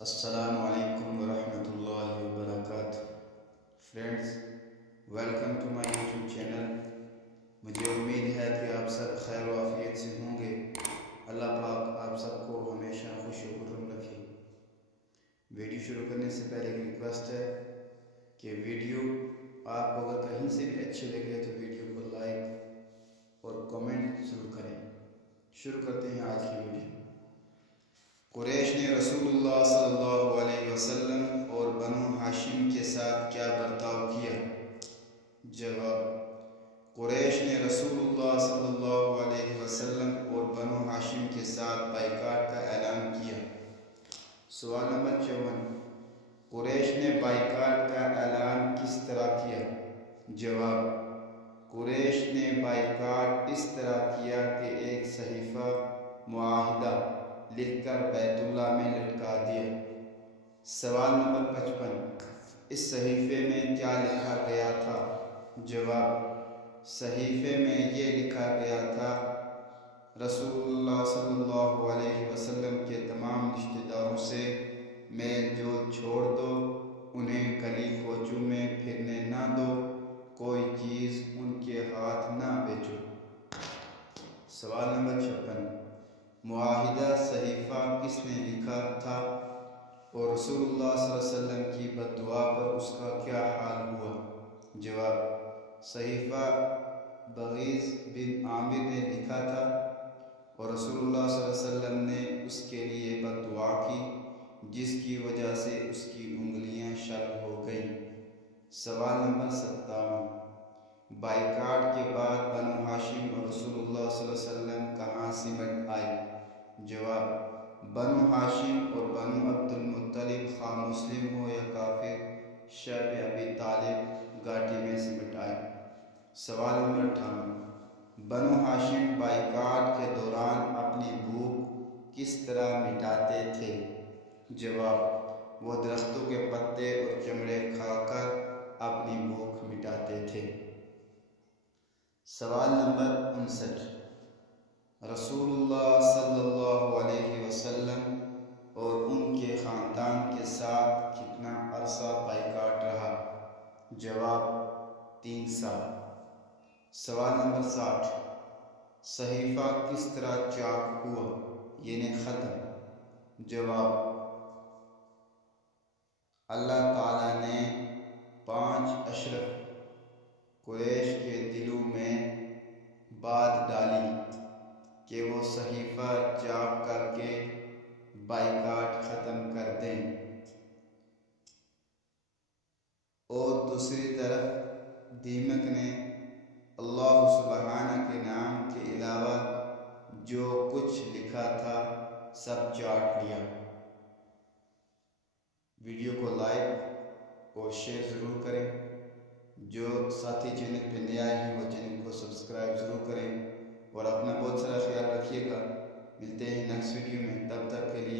السلام علیکم ورحمۃ اللہ وبرکاتہ friends, welcome to my YouTube channel. مجھے امید ہے کہ آپ سب خیر و عافیت سے ہوں گے۔ اللہ پاک آپ سب کو ہمیشہ خوش و خرم رکھے۔ ویڈیو شروع کرنے سے پہلے ایک ریکویسٹ ہے کہ ویڈیو آپ کو اگر کہیں سے بھی اچھے لگے تو ویڈیو کو لائک اور کمنٹ ضرور کریں۔ شروع کرتے ہیں آج کی ویڈیو۔ قریش نے رسول اللہ صلی اللہ علیہ وسلم اور بنو ہاشم کے ساتھ کیا برتاؤ کیا؟ جواب: قریش نے رسول اللہ صلی اللہ علیہ وسلم اور بنو ہاشم کے ساتھ بائیکاٹ کا اعلان کیا۔ سوال نمبر 54، قریش نے بائیکاٹ کا اعلان کس طرح کیا؟ جواب: قریش نے بائیکاٹ اس طرح کیا کہ ایک صحیفہ معاہدہ لکھ کر بیت اللہ میں لٹکا دیا۔ سوال نمبر 55، اس صحیفے میں کیا لکھا گیا تھا؟ جواب: صحیفے میں یہ لکھا گیا تھا، رسول اللہ صلی اللہ علیہ وسلم کے تمام رشتہ داروں سے میل جول چھوڑ دو، انہیں گلی کوچوں میں پھرنے نہ دو، کوئی چیز ان کے ہاتھ نہ بیچو۔ سوال نمبر 56، معاہدہ صحیفہ کس نے لکھا تھا اور رسول اللہ صلی اللہ علیہ وسلم کی بد دعا پر اس کا کیا حال ہوا؟ جواب: صحیفہ بغیض بن عامر نے لکھا تھا اور رسول اللہ صلی اللہ علیہ وسلم نے اس کے لیے بد دعا کی، جس کی وجہ سے اس کی انگلیاں شل ہو گئیں۔ سوال نمبر 57، بائیکاٹ کے بعد بنو ہاشم اور رسول اللہ صلی اللہ علیہ وسلم کہاں سمٹ آئے؟ جواب: بنو ہاشم اور بنو عبد المطلب خواہ مسلم ہو یا کافر، شیب ابی طالب گھاٹی میں سمٹ آئے۔ سوال نمبر 58، بنو ہاشم بائیکاٹ کے دوران اپنی بھوک کس طرح مٹاتے تھے؟ جواب: وہ درختوں کے پتے اور چمڑے کھا کر اپنی بھوک مٹاتے تھے۔ سوال نمبر 59، رسول اللہ صلی اللہ علیہ وسلم اور ان کے خاندان کے ساتھ کتنا عرصہ بائیکاٹ رہا؟ جواب: 3 سال۔ سوال نمبر 60، صحیفہ کس طرح چاک ہوا یعنی ختم؟ جواب: اللہ تعالیٰ نے 5 اشرف قریش کے دلوں میں بات ڈالی کہ وہ صحیفہ چاک کر کے بائیکاٹ ختم کر دیں، اور دوسری طرف دیمک نے اللہ سبحانہ کے نام کے علاوہ جو کچھ لکھا تھا سب چاٹ لیا۔ ویڈیو کو لائک اور شیئر ضرور کریں۔ جو ساتھی چینل پہ نیا ہیں وہ چینل کو سبسکرائب ضرور کریں، اور اپنا بہت سارا خیال رکھیے گا۔ ملتے ہیں نیکسٹ ویڈیو میں، تب تک کے لیے